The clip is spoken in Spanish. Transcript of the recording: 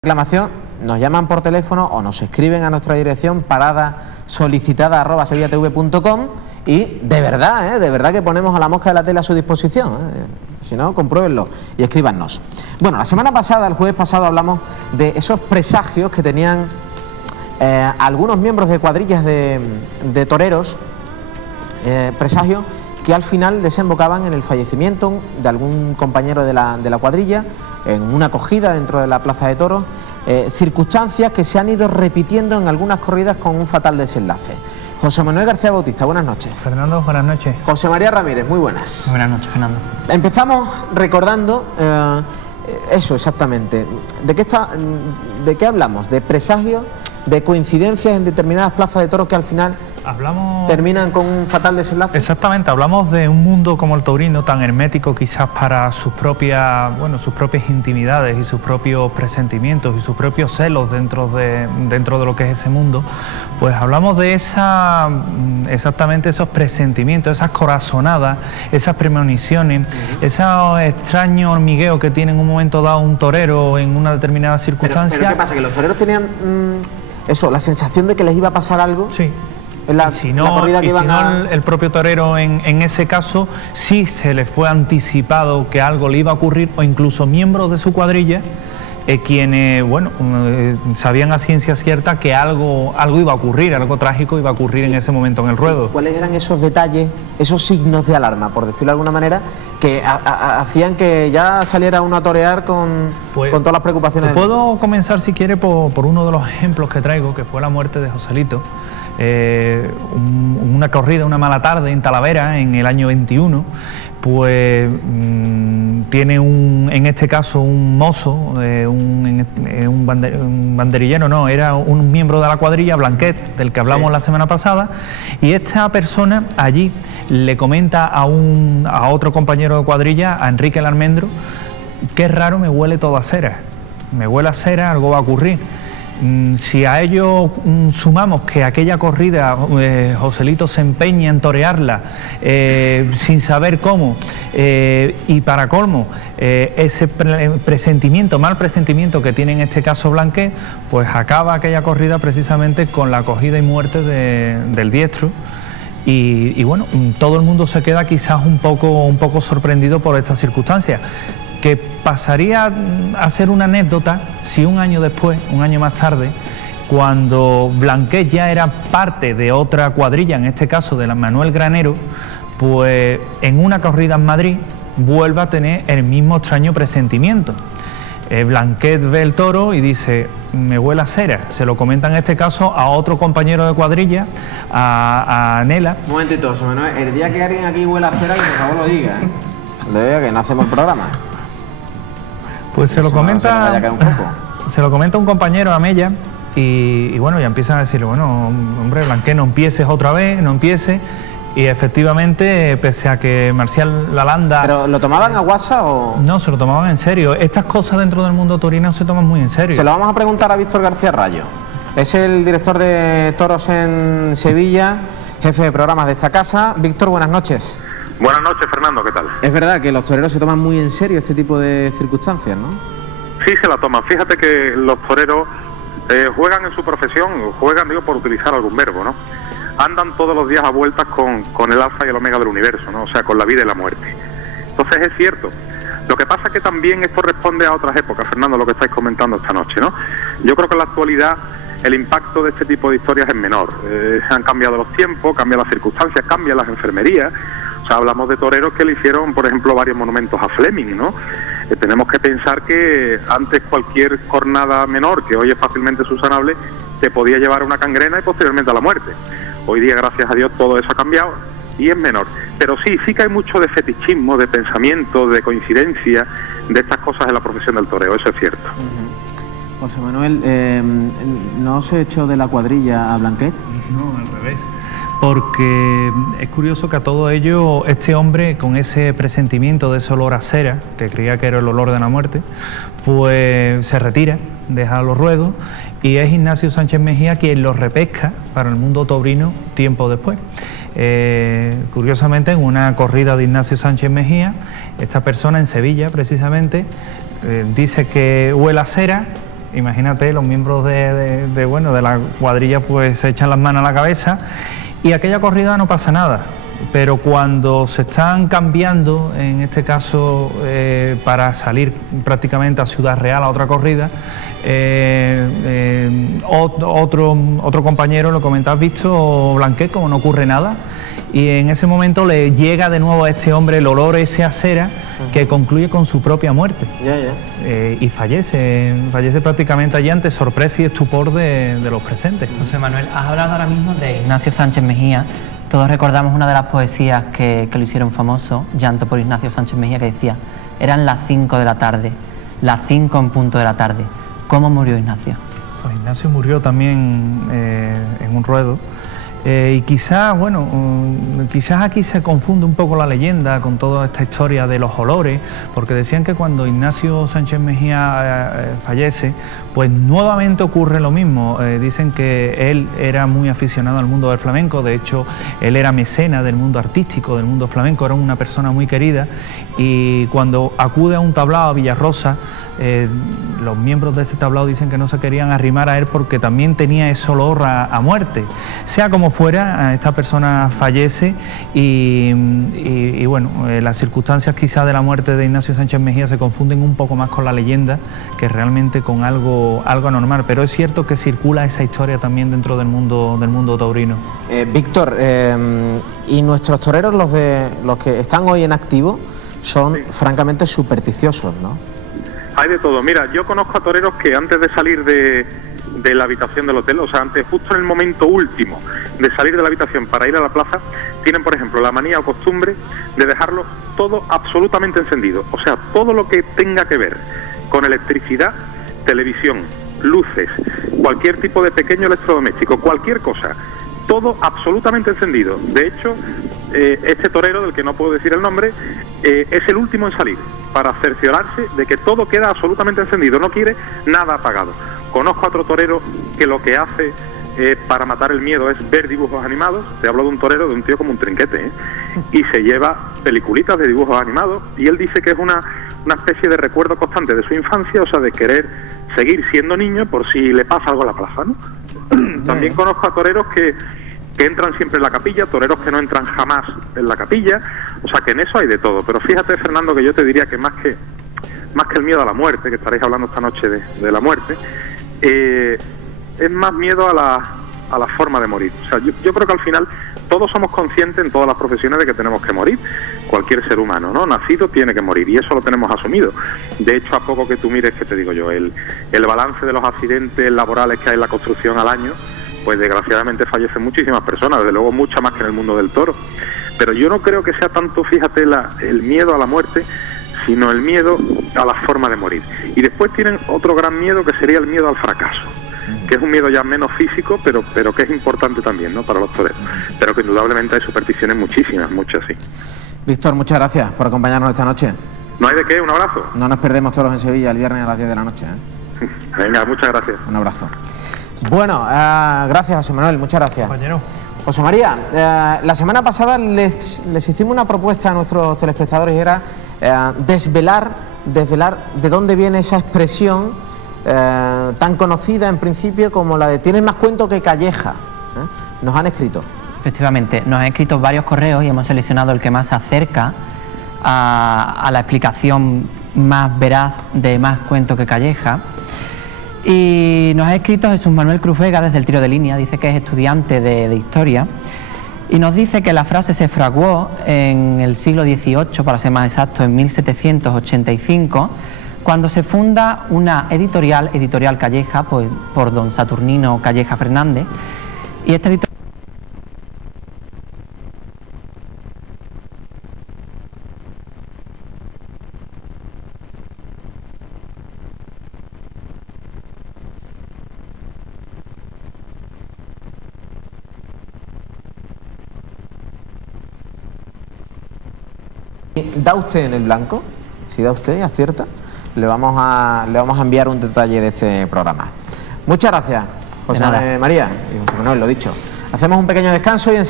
Reclamación, nos llaman por teléfono o nos escriben a nuestra dirección paradasolicitada@sevillatv.com y de verdad que ponemos a la mosca de la tele a su disposición, si no, compruébenlo y escríbanos. Bueno, la semana pasada, el jueves pasado, hablamos de esos presagios que tenían algunos miembros de cuadrillas de toreros, presagios que al final desembocaban en el fallecimiento de algún compañero de la cuadrilla, en una acogida dentro de la plaza de toros, circunstancias que se han ido repitiendo en algunas corridas con un fatal desenlace. José Manuel García Bautista, buenas noches. Fernando, buenas noches. José María Ramírez, muy buenas. Buenas noches, Fernando. Empezamos recordando eso exactamente. ¿De qué hablamos? ¿De presagios, de coincidencias en determinadas plazas de toros que al final terminan con un fatal desenlace? Exactamente, hablamos de un mundo como el taurino, tan hermético quizás para sus propias intimidades y sus propios presentimientos y sus propios celos dentro de lo que es ese mundo. Pues hablamos de exactamente esos presentimientos, esas corazonadas, esas premoniciones, esos extraños hormigueos que tiene en un momento dado un torero en una determinada circunstancia. Pero ¿qué pasa? ¿Que los toreros tenían la sensación de que les iba a pasar algo? Sí. Si no, el propio torero en ese caso sí se le fue anticipado que algo le iba a ocurrir, o incluso miembros de su cuadrilla quienes sabían a ciencia cierta que algo iba a ocurrir, algo trágico iba a ocurrir en ese momento en el ruedo. ¿Cuáles eran esos detalles, esos signos de alarma, por decirlo de alguna manera, que hacían que ya saliera uno a torear con todas las preocupaciones? Puedo comenzar, si quiere, por uno de los ejemplos que traigo, que fue la muerte de Joselito. Una corrida, una mala tarde en Talavera en el año 21, pues tiene en este caso un mozo, un banderillero, no, era un miembro de la cuadrilla, Blanquet, del que hablamos la semana pasada, y esta persona allí le comenta a otro compañero de cuadrilla, a Enrique el Almendro: qué raro, me huele todo a cera, me huele a cera, algo va a ocurrir. Si a ello sumamos que aquella corrida Joselito se empeña en torearla sin saber cómo, y para colmo ese mal presentimiento que tiene en este caso Blanquet, pues acaba aquella corrida precisamente con la acogida y muerte del diestro. Y bueno, todo el mundo se queda quizás un poco sorprendido por esta circunstancia, que pasaría a ser una anécdota si un año después, un año más tarde, cuando Blanquet ya era parte de otra cuadrilla, en este caso de la Manuel Granero, pues en una corrida en Madrid vuelve a tener el mismo extraño presentimiento. Blanquet ve el toro y dice: me huele a cera. Se lo comenta en este caso a otro compañero de cuadrilla, a Nela. Un momentito, José Manuel, el día que alguien aquí huele a cera, que por favor lo diga, le diga que no hacemos el programa. Pues se lo comenta un compañero, a Mella, y bueno, ya empiezan a decirle: bueno, hombre, Blanquet, no empieces otra vez, no empieces. Y efectivamente, pese a que Marcial Lalanda... ¿Pero lo tomaban a guasa o...? No, se lo tomaban en serio. Estas cosas dentro del mundo taurino se toman muy en serio. Se lo vamos a preguntar a Víctor García Rayo. Es el director de toros en Sevilla, jefe de programas de esta casa. Víctor, buenas noches. Buenas noches, Fernando, ¿qué tal? Es verdad que los toreros se toman muy en serio este tipo de circunstancias, ¿no? Sí, se la toman. Fíjate que los toreros juegan en su profesión, juegan, por utilizar algún verbo, ¿no? Andan todos los días a vueltas con el alfa y el omega del universo, ¿no? O sea, con la vida y la muerte. Entonces es cierto. Lo que pasa es que también esto responde a otras épocas, Fernando, lo que estáis comentando esta noche, ¿no? Yo creo que en la actualidad el impacto de este tipo de historias es menor. Han cambiado los tiempos, cambian las circunstancias, cambian las enfermerías. O sea, hablamos de toreros que le hicieron, por ejemplo, varios monumentos a Fleming, ¿no? Tenemos que pensar que antes cualquier cornada menor, que hoy es fácilmente subsanable, te podía llevar a una gangrena y posteriormente a la muerte. Hoy día, gracias a Dios, todo eso ha cambiado y es menor. Pero sí que hay mucho de fetichismo, de pensamiento, de coincidencia, de estas cosas en la profesión del toreo, eso es cierto. José Manuel, ¿no se echó de la cuadrilla a Blanquet? No, al revés. Porque es curioso que a todo ello este hombre, con ese presentimiento de ese olor a cera, que creía que era el olor de la muerte, pues se retira, deja los ruedos, y es Ignacio Sánchez Mejía quien lo repesca para el mundo taurino tiempo después. Curiosamente, en una corrida de Ignacio Sánchez Mejía, esta persona en Sevilla precisamente dice que huele a cera, Imagínate, los miembros de la cuadrilla pues se echan las manos a la cabeza y aquella corrida no pasa nada. Pero cuando se están cambiando, en este caso para salir prácticamente a Ciudad Real a otra corrida, otro compañero lo comenta: ¿has visto, Blanquet, como no ocurre nada? Y en ese momento le llega de nuevo a este hombre el olor ese a cera que concluye con su propia muerte. Y fallece prácticamente allí ante sorpresa y estupor de los presentes. José Manuel, has hablado ahora mismo de Ignacio Sánchez Mejía. Todos recordamos una de las poesías que lo hicieron famoso, Llanto por Ignacio Sánchez Mejía, que decía: eran las 5 de la tarde, las 5 en punto de la tarde. ¿Cómo murió Ignacio? Pues Ignacio murió también en un ruedo. Y quizás aquí se confunde un poco la leyenda con toda esta historia de los olores, porque decían que cuando Ignacio Sánchez Mejía fallece, pues nuevamente ocurre lo mismo. Dicen que él era muy aficionado al mundo del flamenco, de hecho él era mecena del mundo artístico, del mundo flamenco, era una persona muy querida, y cuando acude a un tablao a Villarrosa, los miembros de ese tablao dicen que no se querían arrimar a él porque también tenía ese olor a muerte. Sea como fuera, esta persona fallece y las circunstancias quizás de la muerte de Ignacio Sánchez Mejía se confunden un poco más con la leyenda que realmente con algo anormal, pero es cierto que circula esa historia también dentro del mundo taurino. Víctor, y nuestros toreros, los que están hoy en activo, son francamente supersticiosos, ¿no? Hay de todo. Mira, yo conozco a toreros que antes de salir de la habitación del hotel, o sea, antes, justo en el momento último de salir de la habitación para ir a la plaza, tienen, por ejemplo, la manía o costumbre de dejarlo todo absolutamente encendido. O sea, todo lo que tenga que ver con electricidad, televisión, luces, cualquier tipo de pequeño electrodoméstico, cualquier cosa, todo absolutamente encendido. De hecho, este torero, del que no puedo decir el nombre, es el último en salir, para cerciorarse de que todo queda absolutamente encendido, no quiere nada apagado. Conozco a otro torero que lo que hace para matar el miedo es ver dibujos animados. Te hablo de un torero, de un tío como un trinquete, y se lleva peliculitas de dibujos animados, y él dice que es una especie de recuerdo constante de su infancia, o sea, de querer seguir siendo niño por si le pasa algo a la plaza, ¿no? También conozco a toreros que entran siempre en la capilla, toreros que no entran jamás en la capilla, o sea que en eso hay de todo. Pero fíjate, Fernando, que yo te diría que más que el miedo a la muerte, que estaréis hablando esta noche de la muerte, es más miedo a la forma de morir. O sea, yo creo que al final todos somos conscientes en todas las profesiones de que tenemos que morir. Cualquier ser humano, ¿no? Nacido tiene que morir, y eso lo tenemos asumido. De hecho, a poco que tú mires, que te digo yo, el balance de los accidentes laborales que hay en la construcción al año, pues desgraciadamente fallecen muchísimas personas, desde luego muchas más que en el mundo del toro. Pero yo no creo que sea tanto, fíjate, el miedo a la muerte, sino el miedo a la forma de morir. Y después tienen otro gran miedo, que sería el miedo al fracaso, que es un miedo ya menos físico, pero que es importante también, ¿no?, para los toreros. Pero que indudablemente hay supersticiones muchísimas, muchas sí. Víctor, muchas gracias por acompañarnos esta noche. No hay de qué, un abrazo. No nos perdemos toros en Sevilla el viernes a las 10 de la noche, Venga, muchas gracias. Un abrazo. Bueno, gracias, José Manuel, muchas gracias. Compañero. José María, la semana pasada les hicimos una propuesta a nuestros telespectadores, y era desvelar de dónde viene esa expresión tan conocida en principio como la de "tienes más cuento que Calleja". Nos han escrito. Efectivamente, nos han escrito varios correos y hemos seleccionado el que más se acerca a la explicación más veraz de "más cuento que Calleja". Y nos ha escrito Jesús Manuel Cruz Vega desde el Tiro de Línea, dice que es estudiante de Historia, y nos dice que la frase se fraguó en el siglo XVIII, para ser más exacto, en 1785, cuando se funda una editorial Calleja, pues, por don Saturnino Calleja Fernández, y esta editorial... ¿Da usted en el blanco? Si da usted y acierta, le vamos a enviar un detalle de este programa. Muchas gracias, José María y José Manuel, lo dicho. Hacemos un pequeño descanso y enseguida